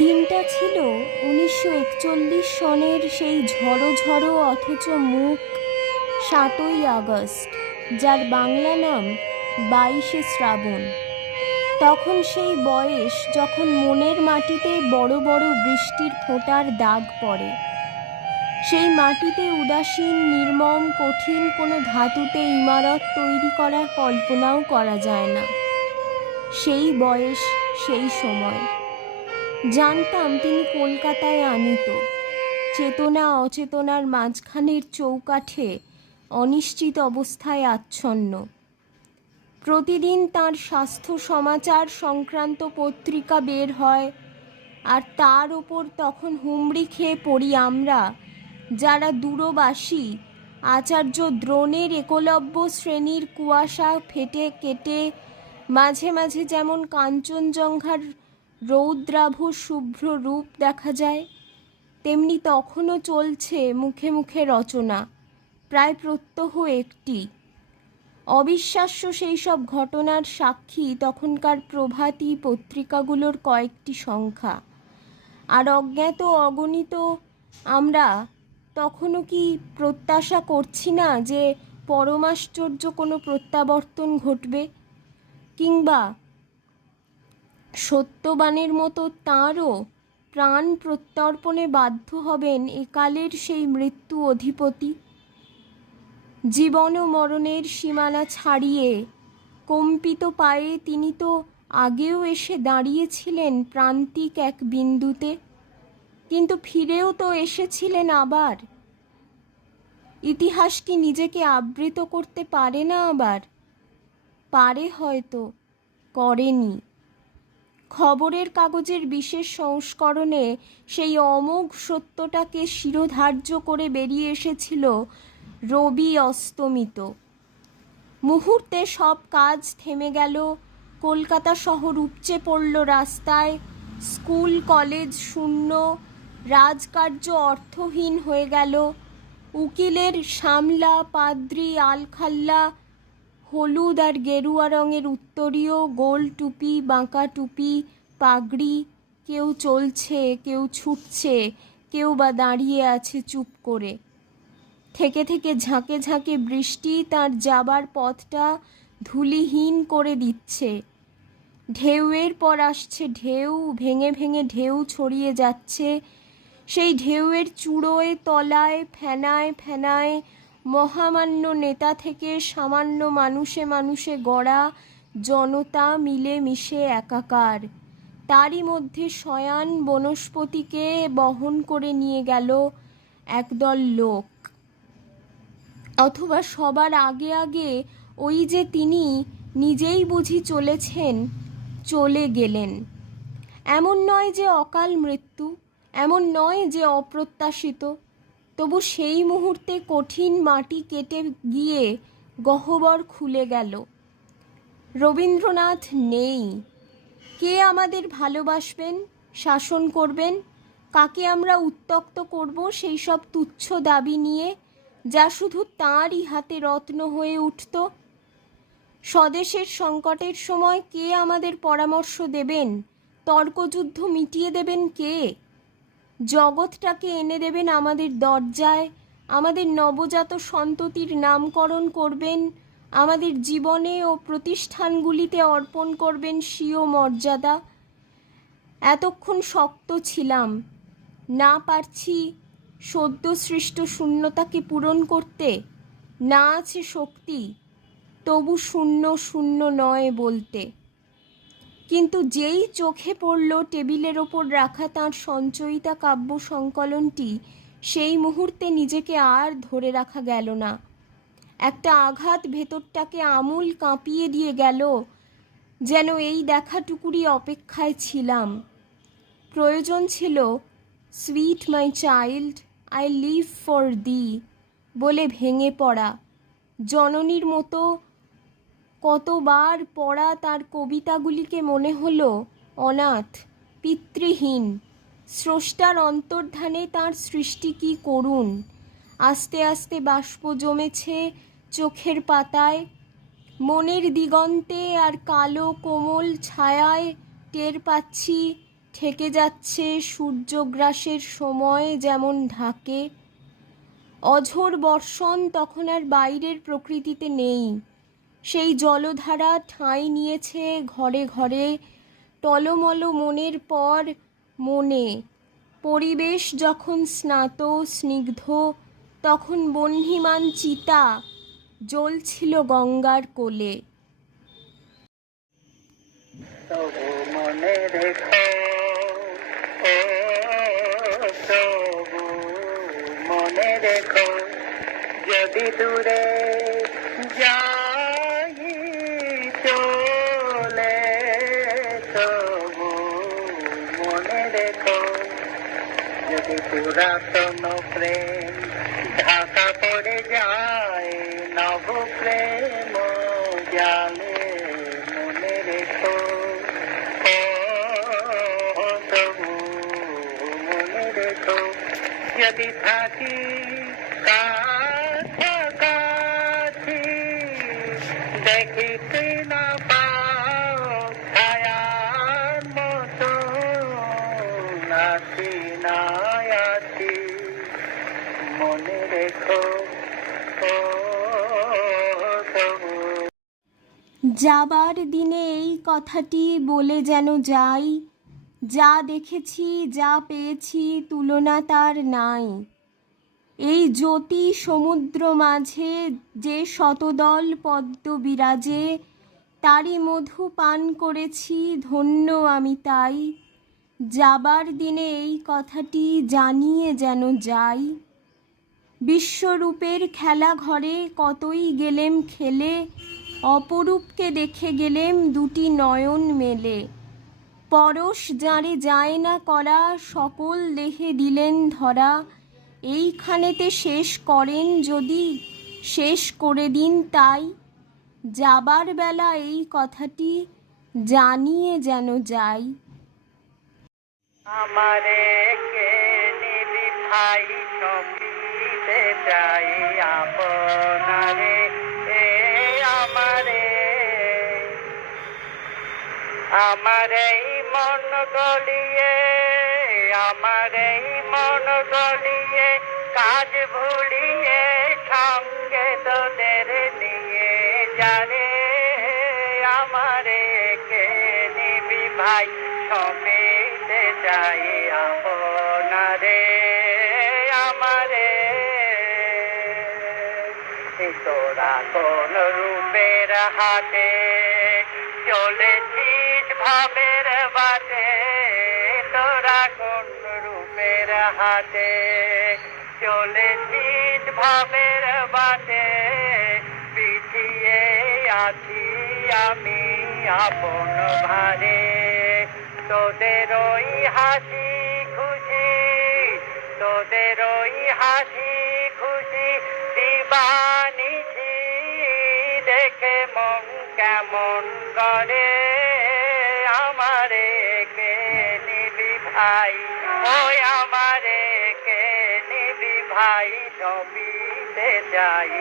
দিনটা ছিল 1941 সনের সেই ঝড়ো ঝড়ো অথচ মুখ 7ই আগস্ট, যার বাংলা নাম 22শে শ্রাবণ। তখন সেই বয়স যখন মনের মাটিতে বড় বড় বৃষ্টির ফোঁটার দাগ পড়ে। সেই মাটিতে উদাসীন, নির্মম, কঠিন কোনো ধাতুতে ইমারত তৈরি করার কল্পনাও করা যায় না। সেই বয়স, সেই সময়। জানতাম তিনি কলকাতায় আনিত, চেতনা অচেতনার মাঝখানের চৌকাঠে অনিশ্চিত অবস্থায় আচ্ছন্ন। প্রতিদিন তার স্বাস্থ্য সমাচার সংক্রান্ত পত্রিকা বের হয়, আর তার ওপর তখন হুমড়ি খেয়ে পড়ি আমরা, যারা দূরবাসী। আচার্য দ্রোণের একলব্য শ্রেণীর কুয়াশা ফেটে কেটে মাঝে মাঝে যেমন কাঞ্চনজঙ্ঘার রৌদ্রাভ শুভ্র রূপ দেখা যায়, তেমনি তখনও চলছে মুখে মুখে রচনা, প্রায় প্রত্যহ একটি। অবিশ্বাস্য সেই সব ঘটনার সাক্ষী তখনকার প্রভাতী পত্রিকাগুলোর কয়েকটি সংখ্যা। আর অজ্ঞাত অগণিত আমরা তখনও কি প্রত্যাশা করছি না যে পরমাশ্চর্য কোনো প্রত্যাবর্তন ঘটবে, কিংবা সত্যবানের মতো তাঁরও প্রাণ প্রত্যর্পণে বাধ্য হবেন একালের সেই মৃত্যু অধিপতি? জীবন ও মরণের সীমানা ছাড়িয়ে কম্পিত পায়ে তিনি তো আগেও এসে দাঁড়িয়েছিলেন প্রান্তিক এক বিন্দুতে, কিন্তু ফিরেও তো এসেছিলেন আবার। ইতিহাস কি নিজেকে আবৃত করতে পারে না আবার? পারে, হয়তো করেনি। খবরের কাগজের বিশেষ সংস্করণে সেই অমোঘ সত্যটাকে শিরোধার্য করে বেরিয়ে এসেছিল রবি অস্তমিত। মুহূর্তে সব কাজ থেমে গেল, কলকাতা শহর উপচে পড়ল রাস্তায়, স্কুল কলেজ শূন্য, রাজকার্য অর্থহীন হয়ে গেল। উকিলের সামলা, পাদ্রি, আলখাল্লা, হলুদ আর গেরুয়া রঙের উত্তরীয়, গোল টুপি, বাঁকা টুপি, পাগড়ি, কেউ চলছে, কেউ ছুটছে, কেউ বা দাঁড়িয়ে আছে চুপ করে। থেকে থেকে ঝাঁকে ঝাঁকে বৃষ্টি তার যাবার পথটা ধূলিহীন করে দিচ্ছে। ঢেউয়ের পর আসছে ঢেউ, ভেঙে ভেঙে ঢেউ ছড়িয়ে যাচ্ছে। সেই ঢেউয়ের চূড়োয়, তলায়, ফেনায় ফেনায় মহামান্য নেতা থেকে সামান্য মানুষে মানুষে গড়া জনতা মিলে মিশে একাকার। তারই মধ্যে শয়ান বনস্পতিকে বহন করে নিয়ে গেল একদল লোক। অথবা সবার আগে আগে ওই যে তিনি নিজেই বুঝি চলেছেন, চলে গেলেন। এমন নয় যে অকাল মৃত্যু, এমন নয় যে অপ্রত্যাশিত, তবু সেই মুহূর্তে কঠিন মাটি কেটে গিয়ে গহ্বর খুলে গেল। রবীন্দ্রনাথ নেই। কে আমাদের ভালোবাসবেন, শাসন করবেন? কাকে আমরা উত্ত্যক্ত করব সেই সব তুচ্ছ দাবি নিয়ে, যা শুধু তাঁরই হাতে রত্ন হয়ে উঠত? স্বদেশের সংকটের সময় কে আমাদের পরামর্শ দেবেন? তর্কযুদ্ধ মিটিয়ে দেবেন কে? জগৎটাকে এনে দেবেন আমাদের দরজায়, আমাদের নবজাত সন্ততির নামকরণ করবেন, আমাদের জীবনে ও প্রতিষ্ঠানগুলিতে অর্পণ করবেন স্বীয় মর্যাদা। এতক্ষণ শক্ত ছিলাম, না পারছি সদ্য সৃষ্ট শূন্যতাকে পূরণ করতে, না আছে শক্তি, তবু শূন্য শূন্য নয় বলতে। কিন্তু যেই চোখে পড়ল টেবিলের ওপর রাখা তাঁর সঞ্চয়িতা কাব্য সংকলনটি, সেই মুহূর্তে নিজেকে আর ধরে রাখা গেল না। একটা আঘাত ভেতরটাকে আমূল কাঁপিয়ে দিয়ে গেল, যেন এই দেখাটুকুরই অপেক্ষায় ছিলাম। প্রয়োজন ছিল sweet my child, I live for the বলে ভেঙে পড়া। জননীর মতো কতবার পড়া তার কবিতাগুলিকে মনে হলো অনাথ, পিতৃহীন। স্রষ্টার অন্তর্ধানে তাঁর সৃষ্টি কি করুণ। আস্তে আস্তে বাষ্প জমেছে চোখের পাতায়, মনের দিগন্তে আর কালো কোমল ছায়ায় টের পাচ্ছি ঠেকে যাচ্ছে সূর্যগ্রাসের সময় যেমন ঢাকে। অঝোর বর্ষণ তখন আর বাইরের প্রকৃতিতে নেই। সেই জলধারা ঠাঁই নিয়েছে ঘরে ঘরে, টলমল মনের পর মনে। পরিবেশ যখন স্নাত স্নিগ্ধ, তখন বহ্নিমান চিতা জ্বলছিল গঙ্গার কোলে। তবু মনে রেখো, ও তবু মনে রেখো, যদি দূরে যাই চলে, তবু মনে রেখো, যদি পুরাতন প্রেম ঢাকা পড়ে যায় নব প্রেম জালে, মনে রেখো, ও তবু মনে রেখো, যদি থাকি কাছাকাছি দেখিতে না পাও ছায়ার মতো, আছি না আছি, মনে রেখো, ও তবু। যাবার দিনে এই কথাটি বলে যেন যাই, যা দেখেছি যা পেয়েছি তুলনা তার নাই। এই জ্যোতি সমুদ্র মাঝে যে শতদল পদ্ম বিরাজে, তারই মধু পান করেছি ধন্য আমি তাই। যাবার দিনে এই কথাটি জানিয়ে যেন যাই। বিশ্বরূপের খেলা ঘরে কতই গেলেম খেলে, অপরূপকে দেখে গেলেম দুটি নয়ন মেলে। পরশ যাঁরে যায় না করা সকল দেহে দিলেন ধরা, এইখানেতে শেষ করেন যদি শেষ করে দিন তাই। যাবার বেলা এই কথাটি জানিয়ে যেন যাই। আমারে কে নিবি ভাই সপিতে চাই আপনারে, এ আমারে, আমার এই মন গলিয়ে, আমার এই মন গলিয়ে, কাজ ভুলিয়ে সঙ্গে তোদের নিয়ে যারে, আমারে কে নিবি ভাই সপিতে চাই আপনারে, আমারে। তোরা কোন রূপের হাটে চলেছিস ভাবের বাটে, তোরা কোন রূপের হাটে চলেছিস ভাবের বাটে, পিছিয়ে আছি আমি আপন ভারে, তোদের ওই হাসি খুশি, তোদের ওই হাসি খুশি দিবানিছি দেখে মন কেমন করে, আমারে কে নিবি ভাই, ওই আমারে কে নিবি ভাই সপিতে যাই